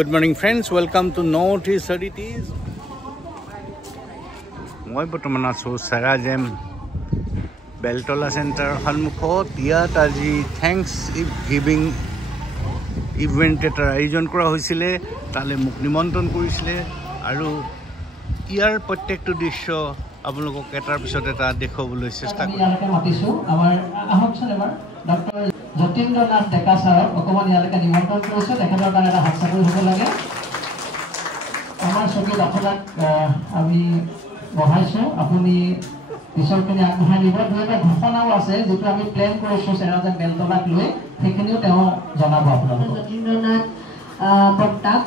Good morning friends, welcome to Northeast Oddities. মই বৰ্তমান আছো সাৰাজেম বেলতলা সেন্টাৰ সন্মুখত। ইয়াত আজি থ্যাংকস গিভিং ইভেন্ট এটাৰ আয়োজন কৰা হৈছিল। তালে মোক নিমন্ত্ৰণ কৰিছিল আৰু ইয়াৰ প্ৰত্যেকটো দৃশ্য আপোনালোকক এটাৰ পিছত এটা দেখুৱাবলৈ চেষ্টা কৰিম। আমাৰ আহকচোন এবাৰ ডক্টৰ যতীন্দ্ৰনাথ ডেকা ছাৰক অকমান ইয়ালৈকে নিমন্ত্ৰণ কৰিছোঁ। তেখেতৰ কাৰণে এটা হাত চাপৰি হ'ব লাগে। আমাৰ চকীত আপোনাক আমি বহাইছোঁ, আপুনি পিছৰখিনি আগবঢ়াই নিব। দুই এটা ঘোষণাও আছে যিটো আমি প্লেন কৰিছোঁ চেৰাজেম বেলতলাক লৈ, সেইখিনিও তেওঁ জনাব আপোনালোকক। যতীন্দ্ৰনাথ বৰ্তাক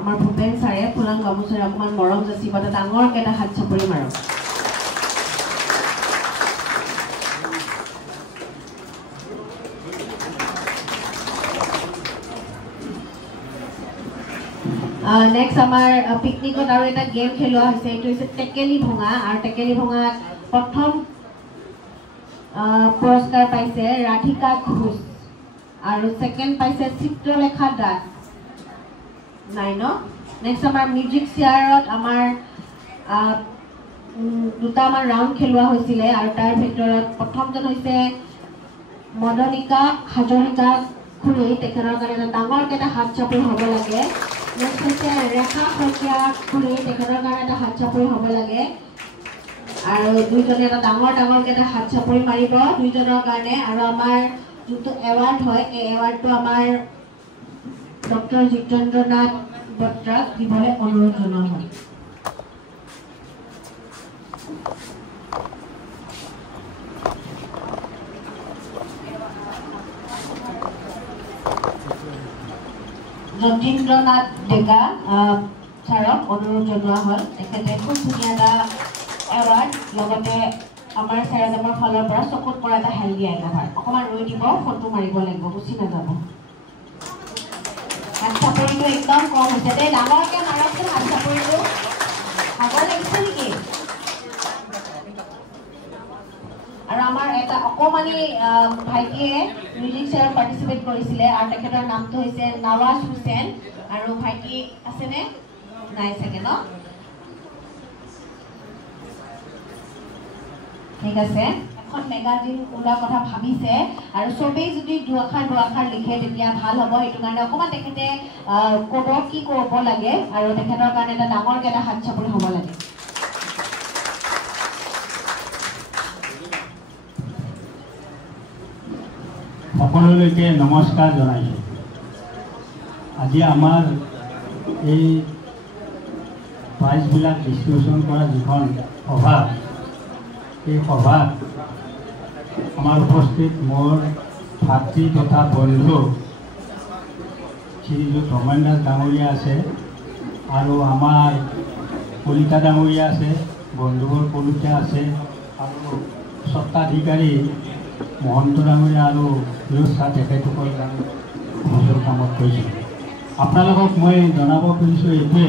আমাৰ ভূপেন ছাৰে ফুলাং গামোচাৰে অকণমান মৰম যাচিব, এটা ডাঙৰকৈ এটা হাত চাপৰি মাৰক। নেক্সট আমাৰ পিকনিকত আৰু এটা গেম খেলোৱা হৈছে, এইটো হৈছে টেকেলি ভঙা। আৰু টেকেলি ভঙাত প্ৰথম পুৰস্কাৰ পাইছে ৰাধিকা ঘোষ আৰু ছেকেণ্ড পাইছে চিত্ৰলেখা দাস। নাই ন? নেক্সট আমাৰ মিউজিক চেয়াৰত আমাৰ দুটামান ৰাউণ্ড খেলোৱা হৈছিলে আৰু তাৰ ভিতৰত প্ৰথমজন হৈছে মদনিকা হাজৰিকা খুৰী, তেখেতৰ কাৰণে এটা ডাঙৰকৈ এটা হাত চাপৰি হ'ব লাগে। নেক্সট হৈছে ৰেখা শইকীয়া খুৰী, তেখেতৰ কাৰণে এটা হাত চাপৰি হ'ব লাগে। আৰু দুইজনে এটা ডাঙৰকৈ এটা হাত চাপৰি মাৰিব দুইজনৰ কাৰণে। আৰু আমাৰ যোনটো এৱাৰ্ড হয়, এই এৱাৰ্ডটো আমাৰ ডক্টৰ জিতেন্দ্ৰনাথ বত্ৰাক দিবলৈ অনুৰোধ জনোৱা হয়। যতীন্দ্ৰনাথ ডেকা ছাৰক অনুৰোধ জনোৱা হ'ল। তেখেতে খুব ধুনীয়া এটা এৱাৰ্ড, লগতে আমাৰ চেৰাজেমৰ ফালৰ পৰা চকুত পৰা এটা হেল্ডি এৱাৰ্ড। অকণমান ৰৈ দিব, ফটো মাৰিব লাগিব, গুচি নাযাব। হাত চাপৰিটো একদম কম হৈছে দেই, ডাঙৰকৈ মাৰকচোন হাত চাপৰিটো। ভাগৰ লাগিছে নেকি? আৰু আমাৰ এটা অকণমানি ভাইটিয়ে মিউজিক চেয়াৰত পাৰ্টিচিপেট কৰিছিলে আৰু তেখেতৰ নামটো হৈছে নৱাজ হুছেইন। আৰু ভাইটি আছেনে? নাই চাগে ন? ঠিক আছে। এখন মেগাজিন ওলোৱাৰ কথা ভাবিছে আৰু চবেই যদি দুআষাৰ লিখে তেতিয়া ভাল হ'ব। সেইটো কাৰণে অকণমান তেখেতে ক'ব কি ক'ব লাগে আৰু তেখেতৰ কাৰণে এটা ডাঙৰকৈ এটা হাত চাপৰি হ'ব লাগে। সকলোলৈকে নমস্কাৰ জনাইছোঁ। আজি আমাৰ এই প্ৰাইজবিলাক ডিষ্ট্ৰিবিউশ্যন কৰা যিখন সভা, এই সভাত আমাৰ উপস্থিত মোৰ ভাতৃ তথা বন্ধু শ্ৰীযুত ৰমেন দাস ডাঙৰীয়া আছে আৰু আমাৰ কলিতা ডাঙৰীয়া আছে, বন্ধুবৰ কলিতা আছে আৰু স্বত্বাধিকাৰী মহন্ত ডাঙৰীয়া আৰু ফিৰোজ শ্বাহ তেখেতসকল নিজৰ কামত কৰিছোঁ। আপোনালোকক মই জনাব খুজিছোঁ এইটোৱে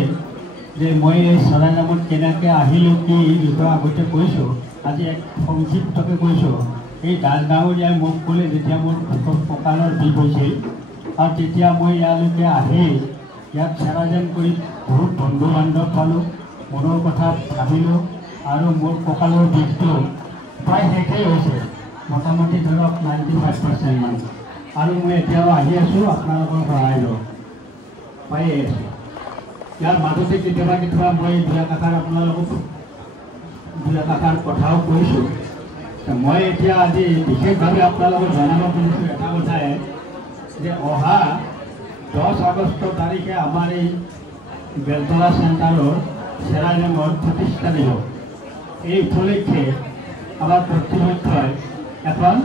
যে মই এই চেৰাজেমত কেনেকৈ আহিলোঁ, কি বিষয়ে আগতে কৈছোঁ। আজি এক সংক্ষিপ্তকৈ কৈছোঁ। এই দাস ডাঙৰীয়াই মোক ক'লে যেতিয়া মোৰ কঁকালৰ বিষ হৈছিল, আৰু তেতিয়া মই ইয়ালৈকে আহি ইয়াত চেৰাজেম কৰি বহুত বন্ধু বান্ধৱ পালোঁ, মনৰ কথা ভাবিলোঁ আৰু মোৰ কঁকালৰ বিষটো প্ৰায় শেষেই হৈছে, মোটামুটি ধৰক 95% মান। আৰু মই এতিয়াও আহি আছোঁ, আপোনালোকৰ সহায় পায়ে আছোঁ। ইয়াৰ মাজতে কেতিয়াবা মই দুই একাষাৰ আপোনালোকক দুই একাষাৰ কথাও কৈছোঁ। মই এতিয়া আজি বিশেষভাৱে আপোনালোকক জনাব খুজিছোঁ এটা কথাই যে অহা 10 আগষ্ট তাৰিখে আমাৰ এই বেলতলা চেণ্টাৰৰ চেৰাজেমৰ প্ৰতিষ্ঠা দিৱস। এই উপলক্ষে আমাৰ কৰ্তৃপক্ষই এখন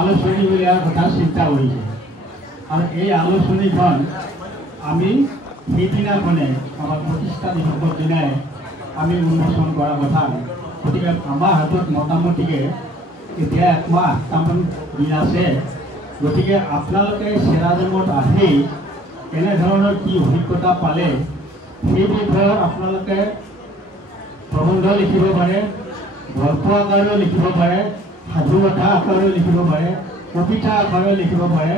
আলোচনী উলিওৱাৰ কথা চিন্তা কৰিছে আৰু এই আলোচনীখন আমি সেইদিনাখনে আমাৰ প্ৰতিষ্ঠা দিৱসৰ দিনাই আমি উন্মোচন কৰাৰ কথা। গতিকে আমাৰ হাতত মোটামুটিকৈ এতিয়া 1 মাহ 8টামান দিন আছে। গতিকে আপোনালোকে চেৰাজেমত আহি কেনেধৰণৰ কি অভিজ্ঞতা পালে সেই বিষয়ে আপোনালোকে প্ৰবন্ধ লিখিব পাৰে, গল্প আকাৰেও লিখিব পাৰে, সাধু কথা আকাৰেও লিখিব পাৰে, কবিতা আকাৰেও লিখিব পাৰে,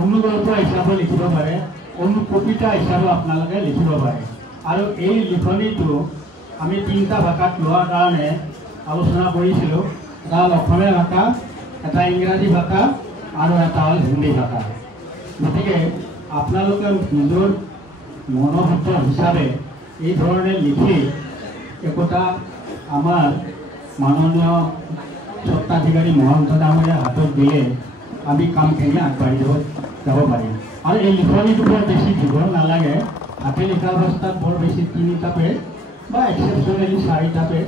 অনুগল্প হিচাপে লিখিব পাৰে, অনুকবিতা হিচাপে আপোনালোকে লিখিব পাৰে। আৰু এই লিখনিটো আমি 3টা ভাষাত লোৱাৰ কাৰণে আলোচনা কৰিছিলোঁ। এটা হ'ল অসমীয়া ভাষা, এটা ইংৰাজী ভাষা আৰু এটা হ'ল হিন্দী ভাষা। গতিকে আপোনালোকে নিজৰ মনোভূত হিচাপে এই ধৰণে লিখি একোটা আমাৰ মাননীয় স্বত্বাধিকাৰী মহন্ত ডাঙৰীয়াৰ হাতত দিলে আমি কামখিনি আগবাঢ়ি যাব পাৰিম। আৰু এই লিখনিটো বৰ বেছি দীঘল নালাগে, হাতে লিখা অৱস্থাত বৰ বেছি 3টা পেজ বা এক্সেপশ্যনেলি 4টা পেজ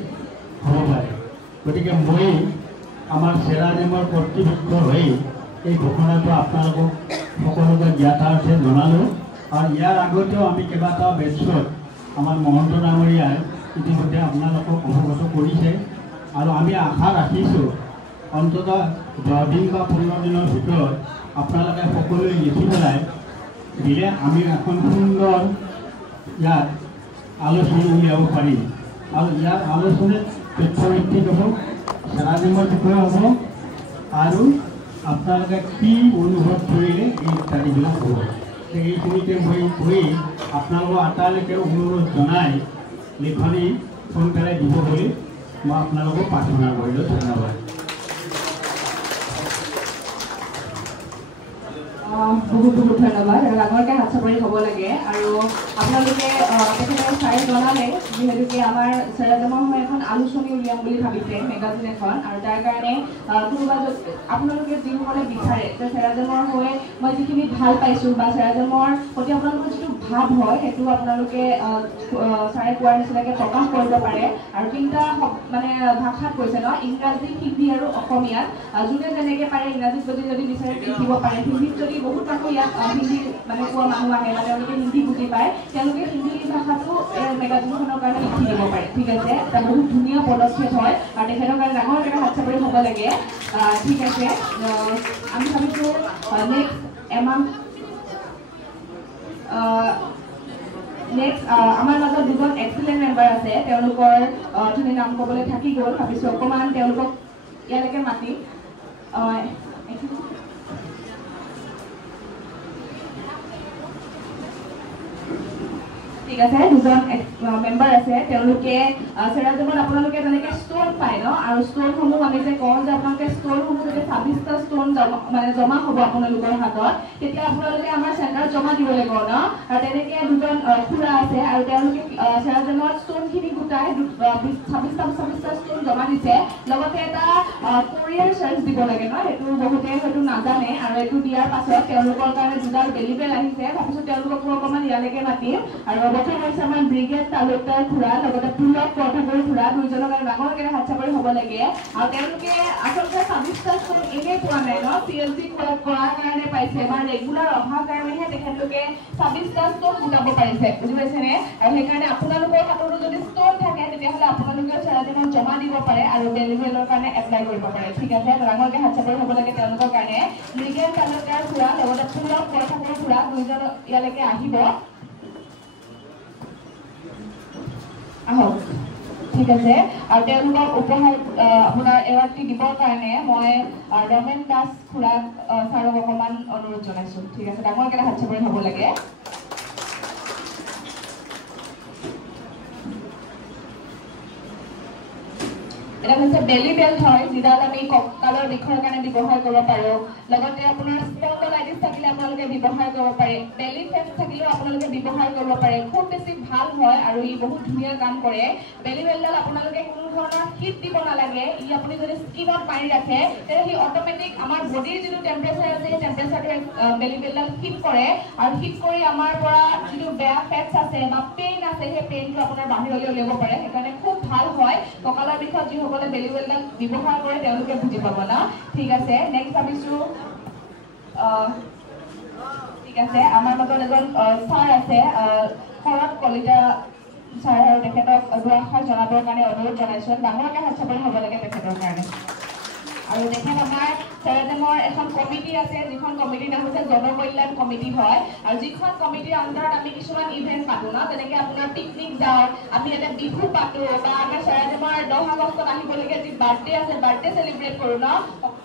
হ'ব পাৰে। গতিকে মই আমাৰ চেৰাজেমৰ কৰ্তৃপক্ষ হৈ এই ঘোষণাটো আপোনালোকক সকলোকে জ্ঞাতাৰ্থে জনালোঁ। আৰু ইয়াৰ আগতেও আমি কেইবাটাও বেটছত আমাৰ মহন্ত ডাঙৰীয়াই ইতিমধ্যে আপোনালোকক অৱগত কৰিছে। আৰু আমি আশা ৰাখিছোঁ অন্ততঃ 10 দিন বা 15 দিনৰ ভিতৰত আপোনালোকে সকলোৱে লিখি পেলাই দিলে আমি এখন সুন্দৰ ইয়াত আলোচনী উলিয়াব পাৰিম। আৰু ইয়াৰ আলোচনীত তথ্যভিত্তিক হ'ব, চেৰাজেমৰ বিষয়ে হ'ব আৰু আপোনালোকে কি অনুভৱ কৰিলে এই ইত্যাদিবিলাক হ'ব। এইখিনিতে মই কৈ আপোনালোকৰ আটাইলৈকে অনুৰোধ জনাই লিখনি সোনকালে দিব বুলি মই আপোনালোকক প্ৰাৰ্থনা কৰিলোঁ। ধন্যবাদ। বহুত বহুত ধন্যবাদ। ডাঙৰকৈ হাত চাপৰি হ'ব লাগে। আৰু আপোনালোকে তেখেতে চাই জনালে যিহেতুকে আমাৰ চেৰাজেমৰ হৈ এখন আলোচনী উলিয়াম বুলি ভাবিছে, মেগাজিন এখন। আৰু তাৰ কাৰণে কোনোবা আপোনালোকে যিসকলে বিচাৰে যে চেৰাজেমৰ হৈ মই যিখিনি ভাল পাইছোঁ বা চেৰাজেমৰ প্ৰতি আপোনালোকৰ যিটো ভাৱ হয় সেইটো আপোনালোকে ছাৰে কোৱাৰ নিচিনাকৈ প্ৰকাশ কৰিব পাৰে। আৰু 3টা মানে ভাষাত কৈছে ন, ইংৰাজী, হিন্দী আৰু অসমীয়াত। যোনে যেনেকৈ পাৰে ইংৰাজীত যদি বিচাৰে লিখিব পাৰে। হিন্দীত যদি বহুত মানুহ ইয়াত হিন্দী মানে কোৱা মানুহ আহে বা তেওঁলোকে হিন্দী বুজি পায়, তেওঁলোকে হিন্দী ভাষাটো মেগাজিনখনৰ কাৰণে লিখি দিব পাৰে। ঠিক আছে, এটা বহুত ধুনীয়া পদক্ষেপ হয় আৰু তেখেতৰ কাৰণে ডাঙৰকৈ হাত চাপৰি হ'ব লাগে। ঠিক আছে, আমি ভাবিছোঁ নেক্সট আমাৰ মাজত 2জন এক্সিলেণ্ট মেম্বাৰ আছে। তেওঁলোকৰ অথনি নাম ক'বলৈ থাকি গ'ল, ভাবিছোঁ অকণমান তেওঁলোকক ইয়ালৈকে মাতিম। ঠিক আছে, 2জন মেম্বাৰ আছে। তেওঁলোকে চেৰাজেমত আপোনালোকে যেনেকৈ ষ্ট'ন পায় ন, আৰু ষ্ট'নসমূহ আমি যে কওঁ যে আপোনালোকে ষ্ট'নসমূহ যদি 26টা ষ্ট'ন জমা হ'ব আপোনালোকৰ হাতত, তেতিয়া আপোনালোকে আমাৰ চেণ্টাৰত জমা দিব লাগিব ন। আৰু তেনেকৈ 2জন খুৰা আছে আৰু তেওঁলোকে চেৰাজেমত ষ্ট'নখিনি গোটাই 26টা ষ্ট'ন জমা দিছে। লগতে এটা কোৰিয়াৰ চাৰ্জ দিব লাগে ন, সেইটো বহুতে হয়তো নাজানে। আৰু এইটো দিয়াৰ পাছত তেওঁলোকৰ কাৰণে 2ডাল বেলিবেল আহিছে। ভাবিছোঁ তেওঁলোকক অকণমান ইয়ালৈকে মাতিম। আৰু লগতে হৈছে আমাৰ ব্ৰিগেড তালুকদাৰ খুৰা, লগতে পুলক বৰঠাকুৰ খুৰা, 2জনৰ কাৰণে ডাঙৰকৈ হাত চাপৰি হ'ব লাগে। আৰু তেওঁলোকে আচলতে 26টা ষ্ট'ন এনেই পোৱা নাই ন, CLC কৰাৰ কাৰণে পাইছে বা ৰেগুলাৰ অহাৰ কাৰণেহে তেখেতলোকে 26টা ষ্ট'ন গোটাব পাৰিছে। বুজি পাইছেনে? আৰু সেইকাৰণে আপোনালোকৰ হাততো যদি ষ্ট'ন থাকে তেতিয়াহ'লে আপোনালোকে চেৰাজেমত জমা দিব পাৰে আৰু বেলিবেলৰ কাৰণে এপ্লাই কৰিব পাৰে। ঠিক আছে, ডাঙৰকৈ হাত চাপৰি হ'ব লাগে তেওঁলোকৰ কাৰণে। ব্ৰিগেড তালুকদাৰ খুৰা লগতে পুলক বৰঠাকুৰ খুৰা 2জন ইয়ালৈকে আহিব। আহক। ঠিক আছে, আৰু তেওঁলোকক উপহাৰ আপোনাৰ এৱাৰ্ডটি দিবৰ কাৰণে মই ৰমেন দাস খুৰাক ছাৰক অকণমান অনুৰোধ জনাইছোঁ। ঠিক আছে, ডাঙৰকৈ হাত চাপৰি হ'ব লাগে। এটা হৈছে বেলি বেল্ট হয়, যিডাল আমি কঁকালৰ বিষৰ কাৰণে ব্যৱহাৰ কৰিব পাৰোঁ। লগতে আপোনাৰ স্পণ্ডলাইটিছ থাকিলে আপোনালোকে ব্যৱহাৰ কৰিব পাৰে। বেলি ফেট থাকিলেও আপোনালোকে ব্যৱহাৰ কৰিব পাৰে। খুব বেছি ভাল হয় আৰু ই বহুত ধুনীয়া কাম কৰে। বেলি বেল্টডাল আপোনালোকে কোনো ধৰণৰ হিট দিব নালাগে। ই আপুনি যদি স্কিনত মাৰি ৰাখে তেতিয়া সি অট'মেটিক আমাৰ বডিৰ যিটো টেম্পাৰেচাৰ আছে সেই টেম্পাৰেচাৰটোৱে বেলি বেল্টডাল হিট কৰে। আৰু হিট কৰি আমাৰ পৰা যিটো বেয়া ফেটছ আছে বা পেইন আছে সেই পেইনটো আপোনাৰ বাহিৰলৈ উলিয়াব পাৰে। সেইকাৰণে খুব ভাল হয়। কঁকালৰ বিষত যিসকলে বেলি বেল্টডাল ব্যৱহাৰ কৰে তেওঁলোকে বুজি পাব ন। ঠিক আছে, নেক্সট ভাবিছোঁ ঠিক আছে, আমাৰ মাজত এজন ছাৰ আছে, শৰৎ কলিতা ছাৰ, আৰু তেখেতক দুআষাৰ জনাবৰ কাৰণে অনুৰোধ জনাইছোঁ। ডাঙৰকৈ হাত চাপৰি হ'ব লাগে তেখেতৰ কাৰণে। আৰু তেখেত আমাৰ চেৰাজেমৰ এখন কমিটি আছে, যিখন কমিটিৰ নাম হৈছে জনকল্যাণ কমিটি হয়। আৰু যিখন কমিটিৰ আণ্ডাৰত আমি কিছুমান ইভেণ্ট পাতোঁ ন, যেনেকৈ আপোনাৰ পিকনিক যাওঁ, আমি এটা বিহু পাতোঁ, বা আমাৰ চেৰাজেমৰ 10 আগষ্টত আহিবলগীয়া যি বাৰ্থডে আছে বাৰ্থডে চেলিব্ৰেট কৰোঁ ন।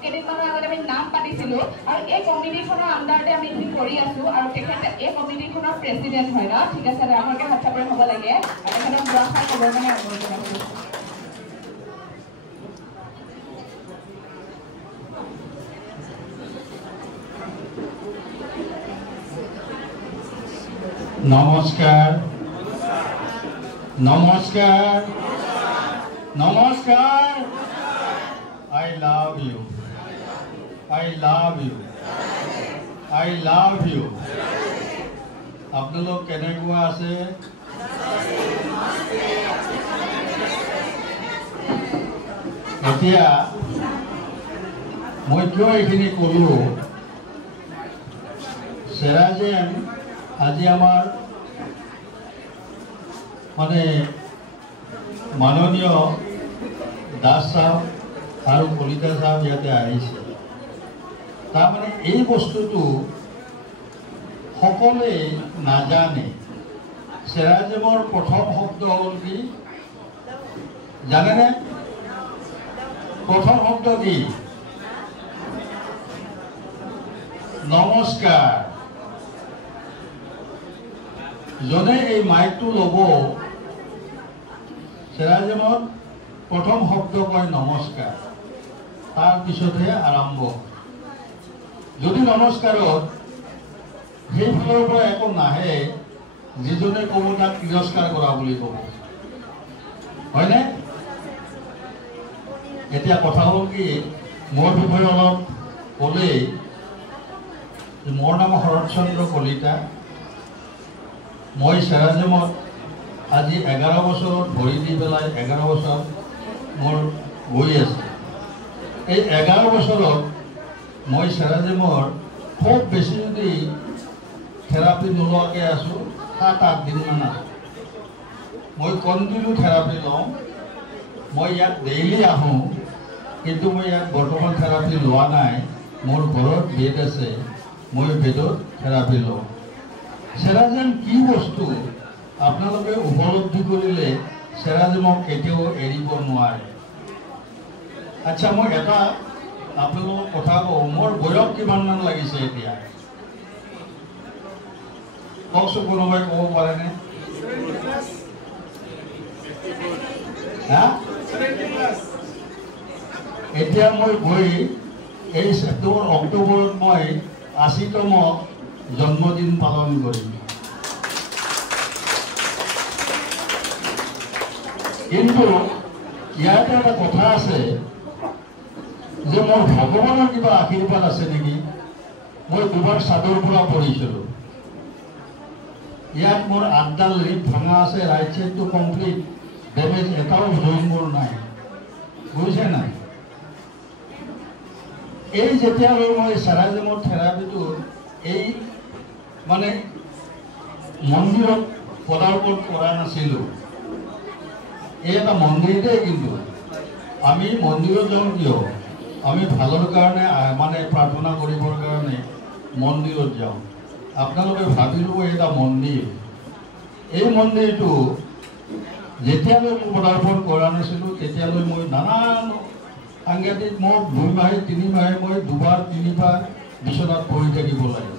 কেইদিনমানৰ আগতে আমি নাম পাতিছিলোঁ আৰু এই কমিটিখনৰ আণ্ডাৰতে আমি এইখিনি কৰি আছোঁ আৰু তেখেত এই কমিটিখনৰ প্ৰেচিডেণ্ট হয় ন ঠিক আছে আপোনালোকে হাত চাপৰি হ'ব লাগে আৰু তেখেতক দুআষাৰ ক'বৰ কাৰণে অনুৰোধ জনাইছোঁ নমস্কাৰ নমস্কাৰ নমস্কাৰ I love you I love you I love you আপোনালোক কেনেকুৱা আছে এতিয়া মই কিয় এইখিনি ক'লোঁ চেৰাজেন আজি আমাৰ মানে মাননীয় দাস সাহেব আৰু কলিতা সাহেব ইয়াতে আহিছে তাৰমানে এই বস্তুটো সকলোৱে নাজানে চেৰাজেমৰ প্ৰথম শব্দ হ'ল কি জানেনে প্ৰথম শব্দ কি নমস্কাৰ জনে এই মাইকটো ল'ব চেৰাজেমত প্ৰথম শব্দ কয় নমস্কাৰ তাৰপিছতহে আৰম্ভ যদি নমস্কাৰত সেইফালৰ পৰা একো নাহে যিজনে ক'ব তাক তিৰস্কাৰ কৰা বুলি ক'ব হয়নে এতিয়া কথা হ'ল কি মোৰ বিষয়ে অলপ ক'লেই মোৰ নাম শৰৎচন্দ্ৰ কলিতা মই চেৰাজেমত আজি 11 বছৰত ভৰি দি পেলাই 11 বছৰ মোৰ গৈ আছে এই 11 বছৰত মই চেৰাজেমৰ খুব বেছি যদি থেৰাপি নোলোৱাকৈ আছোঁ 7-8 দিনমান আছোঁ মই কণ্টিনিউ থেৰাপি লওঁ মই ইয়াত ডেইলি আহোঁ কিন্তু মই ইয়াত বৰ্তমান থেৰাপি লোৱা নাই মোৰ ঘৰত বেড আছে মই বেডত থেৰাপি লওঁ চেৰাজেম কি বস্তু আপোনালোকে উপলব্ধি কৰিলে চেৰাজেমক কেতিয়াও এৰিব নোৱাৰে আচ্ছা মই এটা আপোনালোকক কথা কওঁ মোৰ বয়স কিমানমান লাগিছে এতিয়া কওকচোন কোনোবাই ক'ব পাৰেনে এতিয়া মই গৈ এই ছেপ্টেম্বৰ অক্টোবৰত মই 80তম জন্মদিন পালন কৰিম কিন্তু ইয়াতে এটা কথা আছে যে মোৰ ভগৱানৰ কিবা আশীৰ্বাদ আছে নেকি মই দুবাৰ চাদৰ পৰা পৰিছিলোঁ ইয়াত মোৰ 8ডাল ৰিপ ভাঙা আছে ৰাইট চাইডটো কমপ্লিট ডেমেজ এটাও জইন মোৰ নাই বুজিছে নাই এই যেতিয়ালৈ মই চেৰাজেমৰ থেৰাপিটো এই মানে মন্দিৰত পদাৰ্পণ কৰা নাছিলোঁ এই এটা মন্দিৰতে কিন্তু আমি মন্দিৰত যাওঁ কিয় আমি ভালৰ কাৰণে মানে প্ৰাৰ্থনা কৰিবৰ কাৰণে মন্দিৰত যাওঁ আপোনালোকে ভাবিলোঁ এটা মন্দিৰ এই মন্দিৰটো যেতিয়ালৈ মই পদাৰ্পণ কৰা নাছিলোঁ তেতিয়ালৈ মই নানান সাংঘাতিক মোক 2 মাহে 3 মাহে মই 2বাৰ 3বাৰ বিচনাত পৰি থাকিব লাগে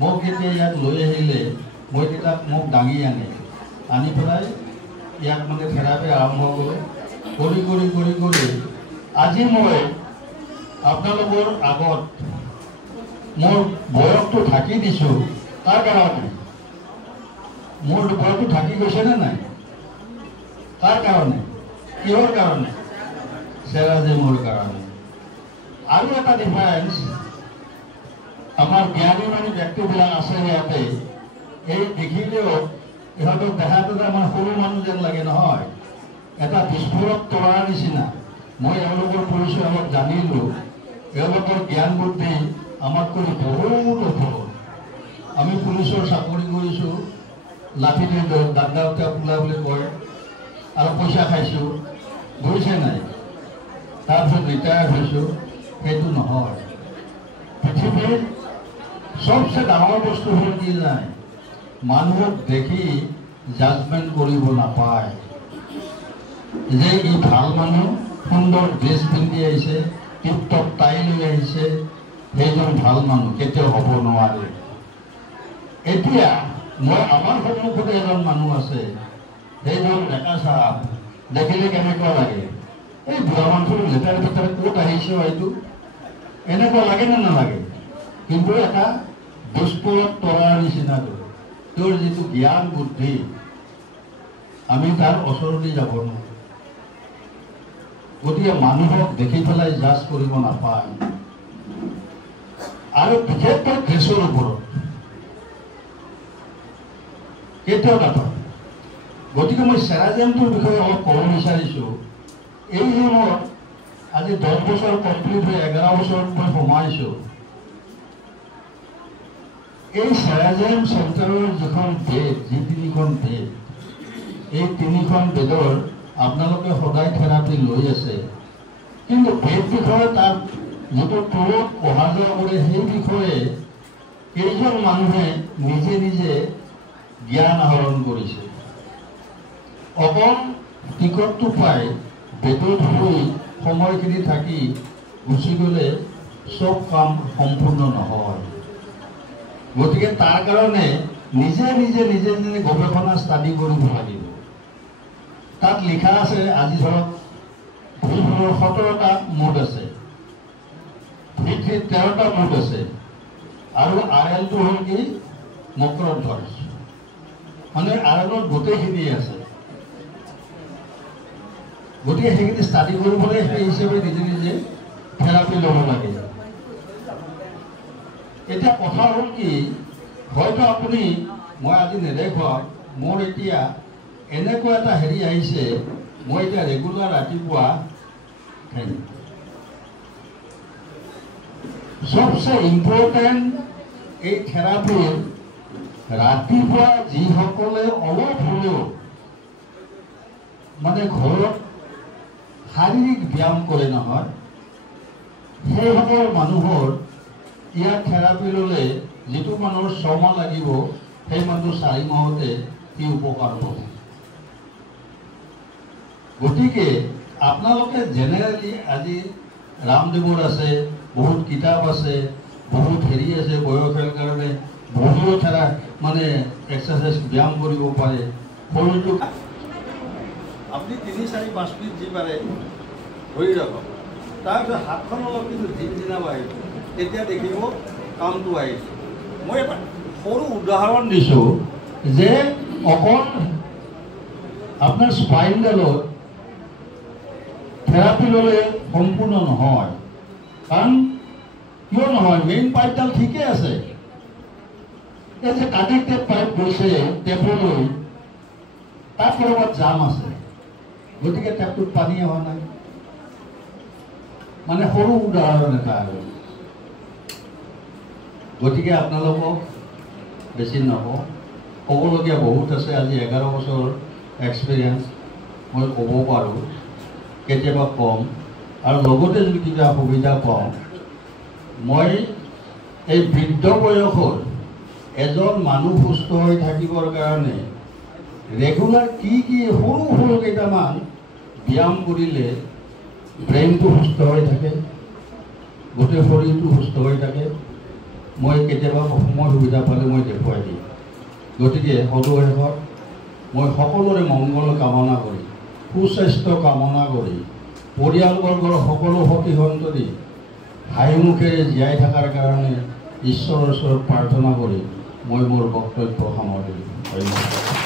মোক কেতিয়া ইয়াত লৈ আহিলে মই তেতিয়া মোক দাঙি আনি পেলাই ইয়াক মানে থেৰাপি আৰম্ভ কৰি আজি মই আপোনালোকৰ আগত মোৰ বয়সটো ঢাকি দিছোঁ তাৰ কাৰণে মোৰ বয়সটো ঢাকি গৈছেনে নাই তাৰ কাৰণে কিহৰ কাৰণে চেৰাজেমৰ কাৰণে আৰু এটা ডিফাৰেঞ্চ আমাৰ জ্ঞানী মানে ব্যক্তিবিলাক আছে ইয়াতে এই দেখিলেও ইহঁতক দেখাটো আমাৰ সৰু মানুহ যেন লাগে নহয় এটা বিস্ফোৰক তৰাৰ নিচিনা মই এওঁলোকৰ পৰিচয় অলপ জানিলোঁ এওঁলোকৰ জ্ঞান বুদ্ধি আমাতকৈ বহুত ওপৰত আমি পুলিচৰ চাকৰি কৰিছোঁ লাঠি দি দাণ্ডা উঠা পোলা বুলি কয় আৰু পইচা খাইছোঁ বুজিছে নাই তাৰপিছত ৰিটায়াৰ হৈছোঁ সেইটো নহয় পৃথিৱীৰ সবচে ডাঙৰ বস্তু হ'ল কি যায় মানুহক দেখি জাজমেণ্ট কৰিব নাপায় যে ই ভাল মানুহ সুন্দৰ ড্ৰেছ পিন্ধি আহিছে টিপটপ তাই লৈ আহিছে সেইজন ভাল মানুহ কেতিয়াও হ'ব নোৱাৰে। এতিয়া মই আমাৰ সন্মুখতে এজন মানুহ আছে, সেইজন ডেকা চাহাব দেখিলে কেনেকুৱা লাগে? এই বুঢ়া মানুহটোৰ লেটাৰ ভিতৰত ক'ত আহিছে হয়তো এনেকুৱা লাগে নে নালাগে? কিন্তু এটা দুষ্পৰত তৰাৰ নিচিনা কৰে। তেওঁৰ যিটো জ্ঞান বুদ্ধি আমি তাৰ ওচৰতে যাব নোৱাৰোঁ। গতিকে মানুহক দেখি পেলাই জাজ কৰিব নাপায়। আৰু বিশেষকৈ ড্ৰেছৰ ওপৰত কেতিয়াও নাপায়। গতিকে মই চেৰাজেমটোৰ বিষয়ে অলপ ক'ব বিচাৰিছোঁ। এই সময়ত আজি 10 বছৰ কমপ্লিট হৈ 11 বছৰত মই সোমাইছোঁ। এই চেৰাজেম চেণ্টাৰৰ যিখন বেড, যি 3খন বেড, এই 3খন বেডৰ আপোনালোকে সদায় থেৰাপি লৈ আছে, কিন্তু বেড বিষয়ে তাত যিটো তলত অহা যোৱা কৰে সেই বিষয়ে কেইজন মানুহে নিজে নিজে জ্ঞান আহৰণ কৰিছে। অকল টিকটটো পাই বেডত শুই সময়খিনি থাকি গুচি গ'লে চব কাম সম্পূৰ্ণ নহয়। গতিকে তাৰ কাৰণে নিজে নিজে নিজে নিজে গৱেষণা ষ্টাডি কৰিব লাগিব। তাত লিখা আছে, আজি ধৰক ভূলভূলৰ 17টা মুড আছে, ভিত্তিত 13টা মুড আছে, আৰু RL-টো হ'ল কি মকৰধ্বজ, মানে RL-ত গোটেইখিনি আছে। গতিকে সেইখিনি ষ্টাডি কৰিবলৈ সেই হিচাপে নিজে নিজে থেৰাপি ল'ব লাগে। এতিয়া কথা হ'ল কি, হয়তো আপুনি মই আজি নেদেখুৱাওক, মোৰ এতিয়া এনেকুৱা এটা হেৰি আহিছে, মই এতিয়া ৰেগুলাৰ ৰাতিপুৱা সবচে ইম্পৰ্টেণ্ট এই থেৰাপিৰ ৰাতিপুৱা যিসকলে অলপ হ'লেও মানে ঘৰত শাৰীৰিক ব্যায়াম কৰে নহয়, সেইসকল মানুহৰ ইয়াত থেৰাপি ল'লে যিটো মানুহৰ 6 মাহ লাগিব, সেই মানুহ 4 মাহতে সি উপকাৰ পাব। গতিকে আপোনালোকে জেনেৰেলি আজি ৰামদেৱৰ আছে, বহুত কিতাপ আছে, বহুত হেৰি আছে, বয়সৰ কাৰণে বহুতো থেৰা মানে এক্সাৰচাইজ ব্যায়াম কৰিব পাৰে শৰীৰটো। আপুনি 3-4-5 মিনিট যি পাৰে ধৰি ৰাখক, তাৰপিছত হাতখন অলপ কিন্তু ধিনধিনা বাঢ়িব, তেতিয়া দেখিব কামটো আহিছে। মই এটা সৰু উদাহৰণ দিছোঁ যে অকল আপোনাৰ স্পাইনডালত থেৰাপি ল'লে সম্পূৰ্ণ নহয়। কাৰণ কিয় নহয়, মেইন পাইপডাল ঠিকে আছে। এই যে কানেক্টেড পাইপ গৈছে টেপলৈ, তাত ক'ৰবাত জাম আছে, গতিকে টেপটোত পানী অহা নাই। মানে সৰু উদাহৰণ এটা আৰু। গতিকে আপোনালোকক বেছি নকওঁ, ক'বলগীয়া বহুত আছে। আজি 11 বছৰ এক্সপিৰিয়েঞ্চ মই ক'ব পাৰোঁ, কেতিয়াবা কম, আৰু লগতে যদি কিবা সুবিধা পাওঁ, মই এই বৃদ্ধ বয়সৰ এজন মানুহ সুস্থ হৈ থাকিবৰ কাৰণে ৰেগুলাৰ কি কি সৰু সৰু কেইটামান ব্যায়াম কৰিলে ব্ৰেইনটো সুস্থ হৈ থাকে, গোটেই শৰীৰটো সুস্থ হৈ থাকে। মই কেতিয়াবা সময় সুবিধা পালে মই দেখুৱাই দিম। গতিকে সদুশেষত মই সকলোৰে মংগল কামনা কৰি, সুস্বাস্থ্য কামনা কৰি, পৰিয়ালবৰ্গৰ সকলো সতি সন্ততি হাঁহিমুখেৰে জীয়াই থকাৰ কাৰণে ঈশ্বৰৰ ওচৰত প্ৰাৰ্থনা কৰি মই মোৰ বক্তব্য সামৰিলোঁ। ধন্যবাদ।